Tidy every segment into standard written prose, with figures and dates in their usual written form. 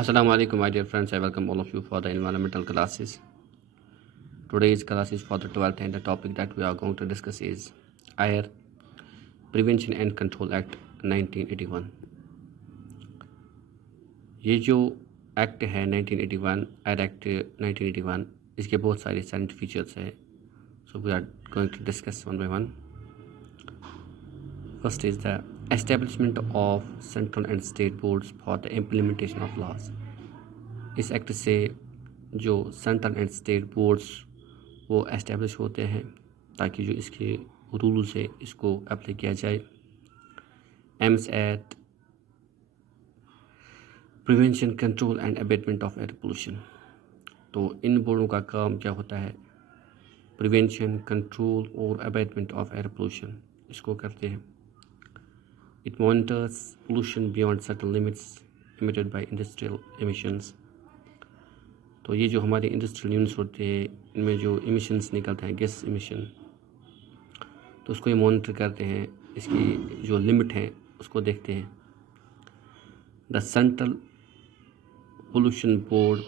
Assalamu alaikum, my dear friends. I welcome all of you for the environmental classes. Today's class is for the 12th, and the topic that we are going to discuss is Air Prevention and Control Act 1981. ये जो act है 1981, air act 1981, इसके बहुत सारे salient features हैं. So we are going to discuss one by one. First is the establishment of central and state boards for the implementation of laws. इस act से जो सेंट्रल एंड स्टेट बोर्ड्स वो establish होते हैं ताकि जो इसके रूल्स है इसको अप्लाई किया जाए. Aims at prevention, control and abatement of air pollution. तो इन बोर्डों का काम क्या होता है? प्रिवेंशन, कंट्रोल और अबेटमेंट ऑफ एयर पोल्यूशन इसको करते हैं. It monitors pollution beyond certain limits emitted by industrial emissions. तो ये जो हमारे इंडस्ट्रियल यूनिट्स होते हैं इनमें जो इमिशंस निकलते हैं, गैस इमिशन, तो उसको ये मॉनिटर करते हैं. इसकी जो लिमिट है उसको देखते हैं. The central pollution board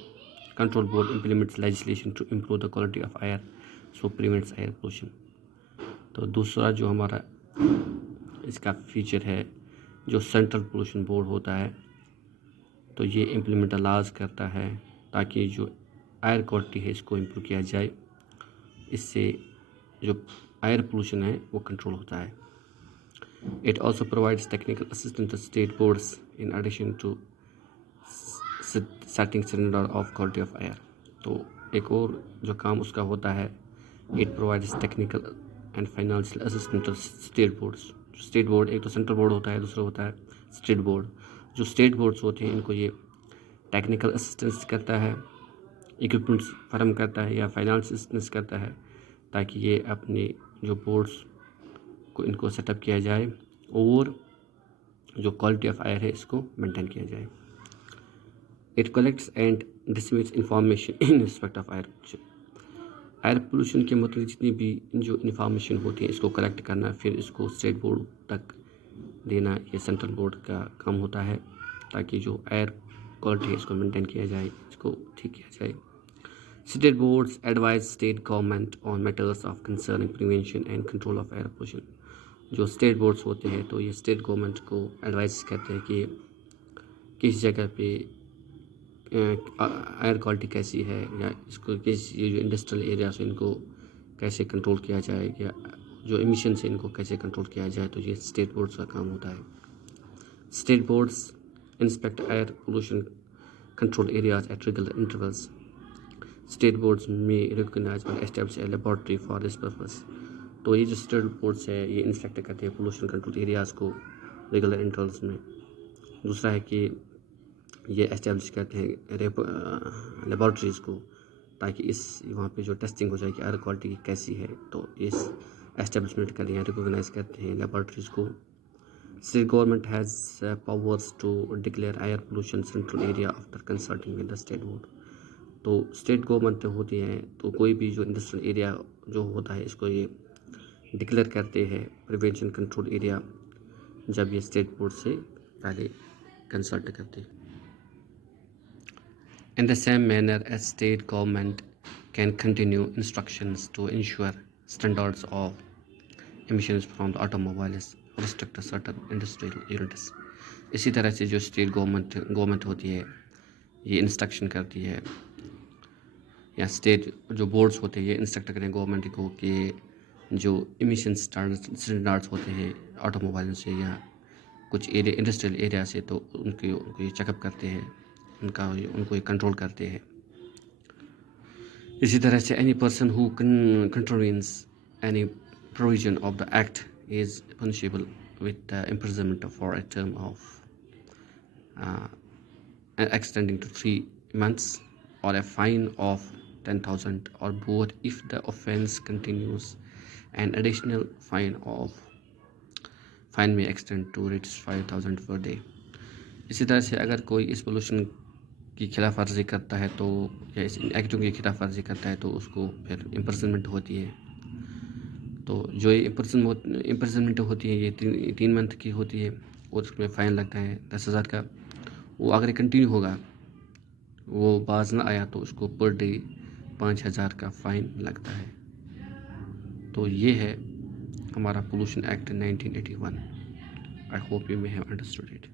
control board implements legislation to improve the quality of air so prevents air pollution. तो दूसरा जो हमारा इसका फीचर है, जो सेंट्रल पोल्यूशन बोर्ड होता है तो ये इम्प्लीमेंट लॉज करता है ताकि जो एयर क्वालिटी है इसको इम्प्रूव किया जाए. इससे जो एयर पोल्यूशन है वो कंट्रोल होता है. It also provides technical assistance to state boards in addition to setting standard of quality of air. तो एक और जो काम उसका होता है, it provides technical and financial assistance to state boards. State board, एक तो सेंट्रल बोर्ड होता है, दूसरा होता है स्टेट बोर्ड. जो स्टेट बोर्ड्स होते हैं इनको ये टेक्निकल असिस्टेंस करता है, इक्विपमेंट्स फराहम करता है या फाइनेंस असिस्टेंस करता है ताकि ये अपने जो बोर्ड्स को इनको सेटअप किया जाए और जो क्वालिटी ऑफ एयर है इसको मेंटेन किया जाए. It collects and disseminates information in respect of air pollution. Air pollution के मतलब जितनी भी जो इंफॉर्मेशन होती है इसको कलेक्ट करना, फिर इसको स्टेट बोर्ड तक देना, ये सेंट्रल बोर्ड का काम होता है ताकि जो एयर क्वालिटी है इसको मेंटेन किया जाए, इसको ठीक किया जाए. State boards advise state government on matters of concerning prevention and control of air pollution. जो स्टेट बोर्ड्स होते हैं तो ये स्टेट गवर्नमेंट को एडवाइस करते हैं कि किस जगह पे एयर क्वालिटी कैसी है या इसको किस ये जो इंडस्ट्रियल एरिया से इनको कैसे कंट्रोल किया जाए या जो एमिशन से इनको कैसे कंट्रोल किया जाए. तो ये स्टेट बोर्ड्स का काम होता है. State boards inspect air pollution control areas at regular intervals. State boards में रिकॉग्नाइज और establish A laboratory for this purpose. तो ये जो स्टेट बोर्ड्स है ये इंस्पेक्ट करते हैं पोल्यूशन कंट्रोल एरियाज़ को रेगुलर इंटरवल्स में. दूसरा है कि ये एस्टैब्लिश करते हैं लेबॉर्ट्रीज़ को ताकि इस वहाँ पे जो टेस्टिंग हो जाए कि एयर क्वालिटी कैसी है, तो इस एस्टैब्लिशमेंट करते हैं, रिकॉग्नाइज करते हैं लेबॉर्ट्रीज़ को. State government has powers to declare air pollution central area after consulting with the state board. तो स्टेट गवर्नमेंट होती है तो कोई भी जो इंडस्ट्रियल एरिया जो होता है इसको ये डिक्लेयर करते हैं प्रिवेंशन कंट्रोल एरिया जब ये स्टेट बोर्ड से पहले कंसल्ट करते हैं. In the same manner as state government can continue instructions to ensure standards of emissions from the automobiles restrict certain industrial units. इसी तरह से जो स्टेट गवर्नमेंट होती है ये इंस्ट्रक्शन करती है या स्टेट जो बोर्ड्स होते हैं ये इंस्ट्रक्ट करें गवर्नमेंट को कि जो इमिशन स्टैंडर्ड्स होते हैं ऑटोमोबाइल से या कुछ एरिया इंडस्ट्रियल एरिया से, तो उनको ये चेकअप करते हैं, उनको ये कंट्रोल करते हैं. इसी तरह से any person who controls any provision of the act is punishable with imprisonment for a term of extending to 3 months or a fine of 10,000 or both if the offence continues. An additional fine may extend to reach 5,000 per day. इसी तरह से अगर कोई इस pollution की खिलाफ वर्जी करता है तो या इस एक्टों की खिलाफ वर्जी करता है तो उसको फिर इम्प्रिजनमेंट होती है. तो जो ये इम्प्रिजनमेंट होती है ये 3 मंथ की होती है और उसमें फ़ाइन लगता है 10,000 का. वो अगर कंटिन्यू होगा वो बाज ना आया तो उसको पर डे 5,000 का फ़ाइन लगता है। तो ये है हमारा pollution act 1981। I hope you may have understood it.